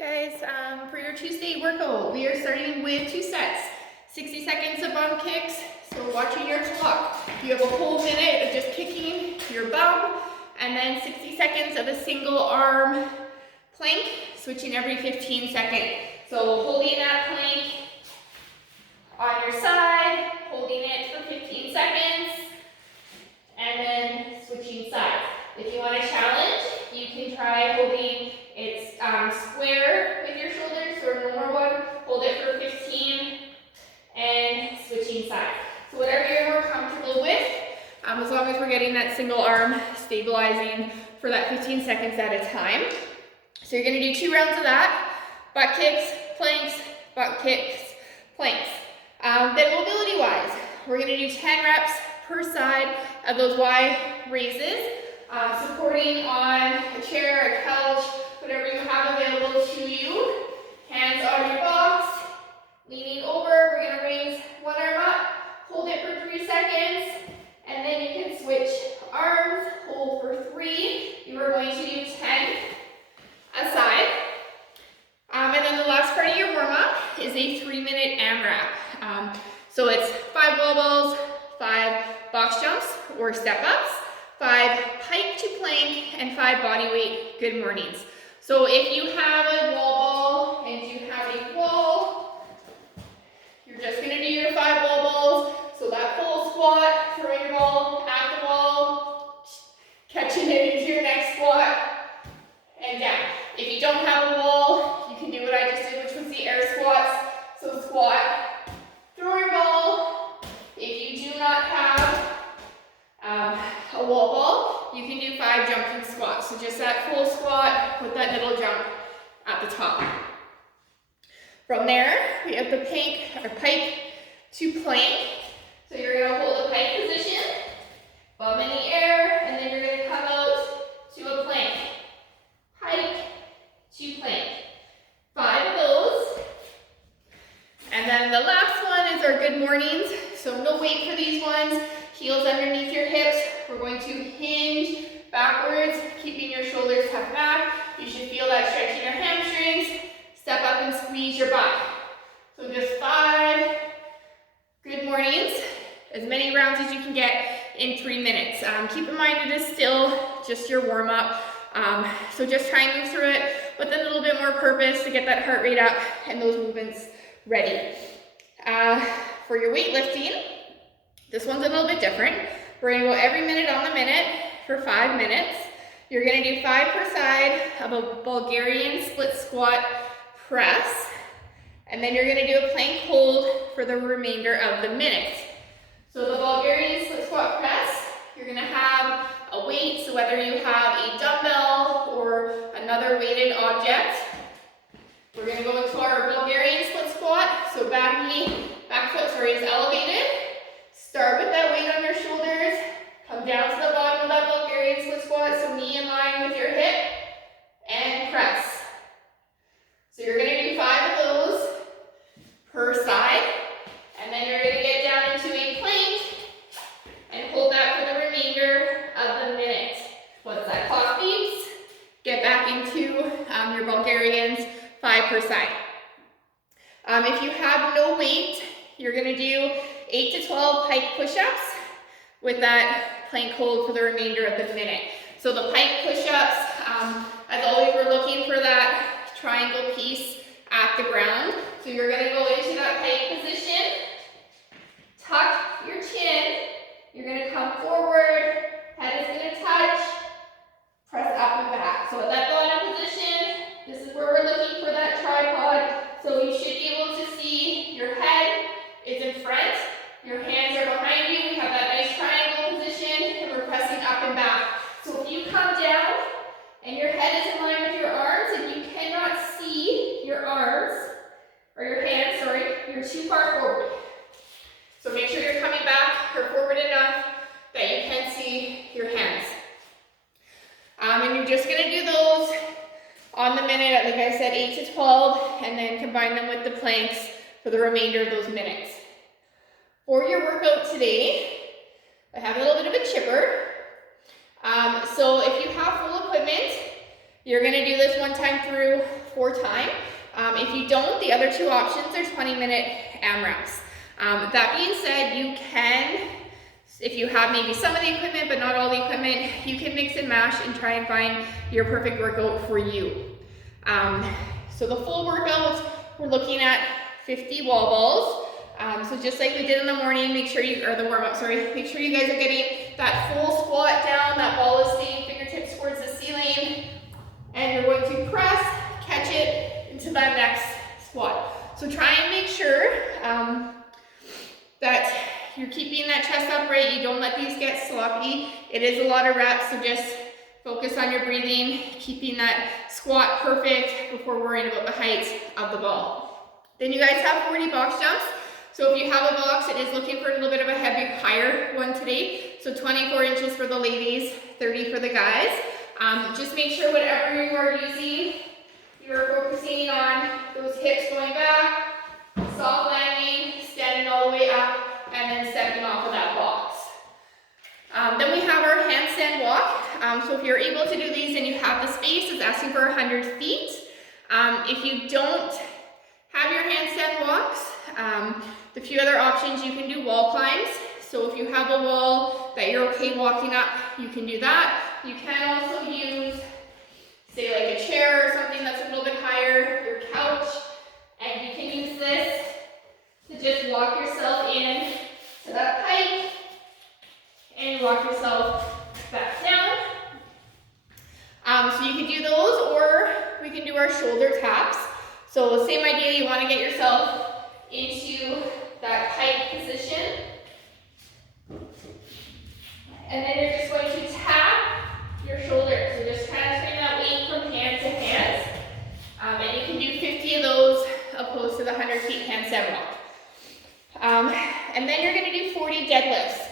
Hey guys, for your Tuesday workout, we are starting with 2 sets, 60 seconds of bum kicks. So watching your clock, you have a whole minute of just kicking your bum, and then 60 seconds of a single arm plank, switching every 15 seconds. So holding that plank on your side, holding it for 15 seconds, and then switching sides. If you want to challenge, you can try holding it square with your shoulders, or a normal one. Hold it for 15 and switching sides. So whatever you're more comfortable with, as long as we're getting that single arm stabilizing for that 15 seconds at a time. So you're going to do 2 rounds of that: butt kicks, planks, butt kicks, planks. Then mobility wise, we're going to do 10 reps per side of those Y raises, supporting on a chair, a couch, whatever you have available to you. Hands on your box, leaning over. We're going to raise one arm up, hold it for 3 seconds, and then you can switch arms, hold for 3. You are going to do 10 aside. And then the last part of your warm-up is a 3-minute AMRAP. So it's 5 wall balls, 5 box jumps or step-ups, 5 pike to plank, and 5 body weight good mornings. So if you have a wall ball and you have a wall, you're just going to do your 5 wall balls. So that full squat, throwing your ball at the wall, catching it into your next squat, and down. If you don't have a wall, you can do what I just did, which was the air squats. So squat, throw your ball. If you do not have a wall ball, you can do 5 jumping squats. So just that full squat with that little jump at the top. From there, we have the pike to plank. So you're going to hold a pike position, bum in the air, and then you're going to come out to a plank. Pike to plank. 5 of those. And then the last one is our good mornings. So no weight for these ones. Heels underneath your hips. We're going to hinge backwards, keeping your shoulders tucked back. You should feel that stretch in your hamstrings. Step up and squeeze your butt. So just 5 good mornings, as many rounds as you can get in 3 minutes. Keep in mind it is still just your warm-up. So just try and move through it with a little bit more purpose to get that heart rate up and those movements ready. For your weightlifting, this one's a little bit different. We're going to go every minute on the minute for 5 minutes. You're going to do 5 per side of a Bulgarian split squat press. And then you're going to do a plank hold for the remainder of the minute. So the Bulgarian split squat press, you're going to have a weight. So whether you have a dumbbell or another weighted object, we're going to go into our Bulgarian split squat. So back foot is elevated. Start with that weight on your shoulders. Come down to the bottom of that Bulgarian split squat. So knee in line with your hip and press. So you're going to do 5 of those per side. And then you're going to get down into a plank and hold that for the remainder of the minute. Once that clock beeps, get back into your Bulgarians, 5 per side. If you have no weight, you're going to do 8 to 12 pike push-ups with that plank hold for the remainder of the minute. So the pike push-ups, as always, we're looking for that triangle piece at the ground. So you're going to go into that pike position, tuck your chin, you're going to come forward, head is going to touch, press up and back. So at that bottom position, this is where we're looking for that tripod. So you should be able to see your head is in front, your hands are behind you. We have that nice triangle position, and we're pressing up and back. So if you come down and your head is in line with your arms, and you cannot see your arms, or your hands, sorry, you're too far forward. So make sure you're coming back or forward enough that you can see your hands. And you're just going to do those on the minute, like I said, 8 to 12, and then combine them with the planks for the remainder of those minutes. For your workout today, I have a little bit of a chipper. So if you have full equipment, You're gonna do this 1 time through 4 time. If you don't, the other 2 options are 20-minute AMRAPs. That being said, you can, if you have maybe some of the equipment but not all the equipment, you can mix and match and try and find your perfect workout for you. So the full workout, we're looking at 50 wall balls. So just like we did in the morning, make sure you, or the warm up, sorry, make sure you guys are getting that full squat down, that ball is staying fingertips towards the ceiling, and you're going to press, catch it into that next squat. So try and make sure that you're keeping that chest upright, you don't let these get sloppy. It is a lot of reps, so just focus on your breathing, keeping that squat perfect before worrying about the height of the ball. Then you guys have 40 box jumps. So if you have a box, it is looking for a little bit of a higher one today. So 24 inches for the ladies, 30 for the guys. Just make sure whatever you are using, you are focusing on those hips going back, soft landing, standing all the way up, and then stepping off of that box. Then we have our handstand walk. So if you're able to do these and you have the space, it's asking for 100 feet. If you don't have your handstand walks, the few other options, you can do wall climbs. So if you have a wall that you're okay walking up, you can do that. You can also use, say like a chair or something that's a little bit higher, your couch, and you can use this to just walk yourself in to that height and walk yourself back down. So you can do those, or we can do our shoulder taps. So same idea, you want to get yourself into that tight position. And then you're just going to tap your shoulders. So just transferring that weight from hand to hand. And you can do 50 of those opposed to the 100 feet handstand walk. And then you're going to do 40 deadlifts.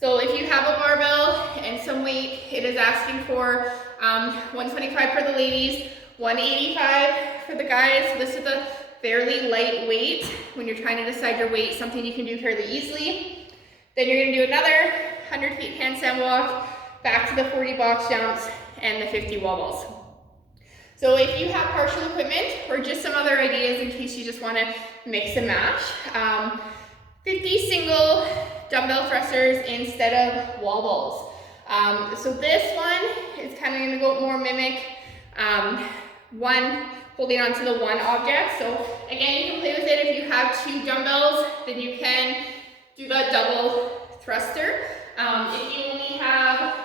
So if you have a barbell and some weight, it is asking for 125 for the ladies, 185 for the guys. So this is a fairly light weight when you're trying to decide your weight, something you can do fairly easily. Then you're going to do another 100 feet handstand walk, back to the 40 box jumps, and the 50 wall balls. So if you have partial equipment or just some other ideas in case you just want to mix and match, 50 single dumbbell thrusters instead of wall balls. So this one is kind of going to go more mimic one holding on to the one object. So again, you can play with it. If you have 2 dumbbells, then you can do that double thruster. If you only have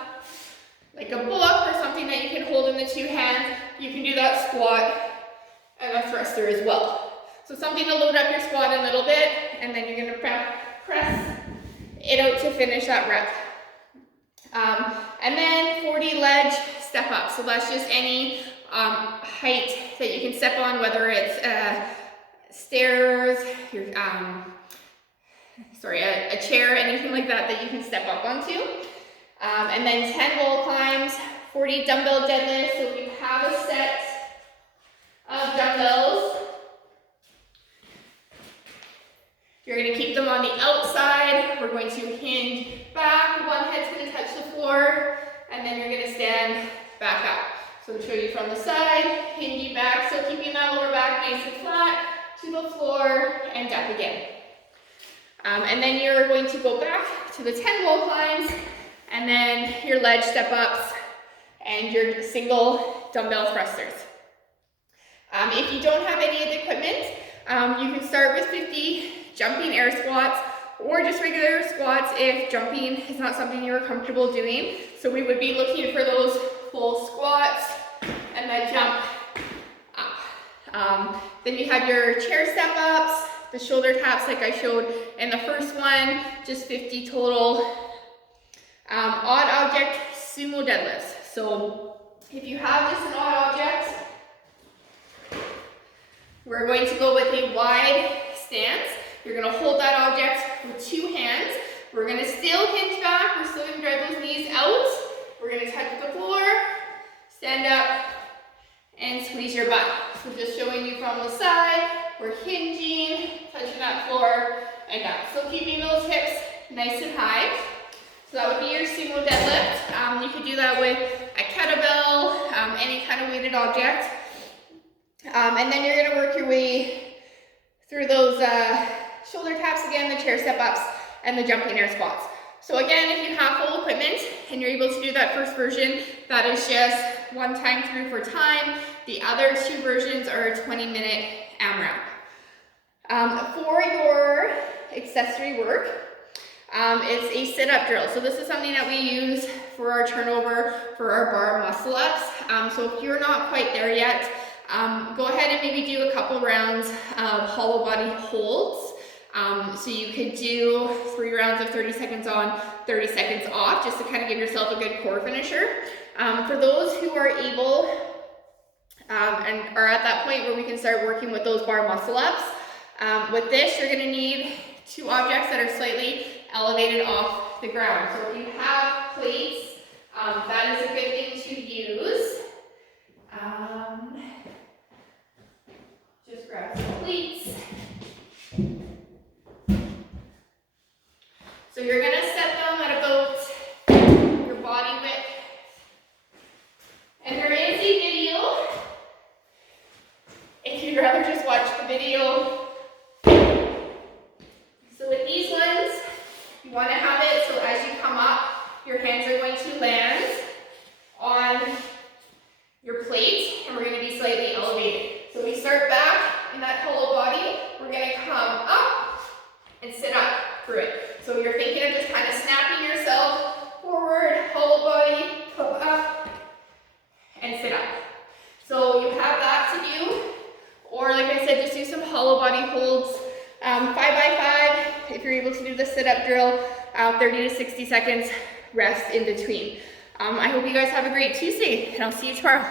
like a book or something that you can hold in the 2 hands, you can do that squat and a thruster as well. So something to load up your squat a little bit, and then you're going to press it out to finish that rep. And then 40 ledge step up. So that's just any height that you can step on, whether it's stairs, a chair, anything like that that you can step up onto. And then 10 wall climbs, 40 dumbbell deadlifts. So if you have a set of dumbbells, you're going to keep them on the outside. We're going to hinge back. One head's going to touch the floor, and then you're going to stand back up. So I'll show you from the side, hinging back. So keeping that lower back nice and flat to the floor and up again. And then you're going to go back to the 10 wall climbs, and then your ledge step ups and your single dumbbell thrusters. If you don't have any of the equipment, you can start with 50 jumping air squats, or just regular squats if jumping is not something you're comfortable doing. So we would be looking for those full squats and then jump up. Then you have your chair step ups, the shoulder taps like I showed in the first one, just 50 total. Odd object sumo deadlifts. So if you have just an odd object, we're going to go with a wide stance. You're going to hold that object with 2 hands. We're going to still hinge back. We're still going to drive those knees out. We're going to touch the floor, stand up, and squeeze your butt. So just showing you from the side, we're hinging, touching that floor, and up. So keeping those hips nice and high. So that would be your sumo deadlift. You could do that with a kettlebell, any kind of weighted object. And then you're gonna work your way through those shoulder taps again, the chair step-ups, and the jumping air squats. So again, if you have full equipment and you're able to do that first version, that is just 1 time through for time. The other 2 versions are a 20-minute AMRAP. For your accessory work, it's a sit-up drill. So this is something that we use for our turnover, for our bar muscle ups. So if you're not quite there yet, go ahead and maybe do a couple rounds of hollow body holds. So you could do 3 rounds of 30 seconds on, 30 seconds off, just to kind of give yourself a good core finisher. For those who are able and are at that point where we can start working with those bar muscle ups, with this you're going to need 2 objects that are slightly elevated off the ground. So if you have plates, that is a good thing to use. Just grab some plates. So you're going to set them at about your body width. And there is a video, if you'd rather just watch the video. So with these ones, you want to have it so as you come up, your hands are going to land on your plate, and we're going to be slightly elevated. So we start back in that hollow body, we're going to come up and sit up through it. So you're thinking of just kind of snapping yourself forward, hollow body, come up, and sit up. So you have that to do, or like I said, just do some hollow body holds, 5 by 5, if you're able to do the sit-up drill, 30 to 60 seconds, rest in between. I hope you guys have a great Tuesday, and I'll see you tomorrow.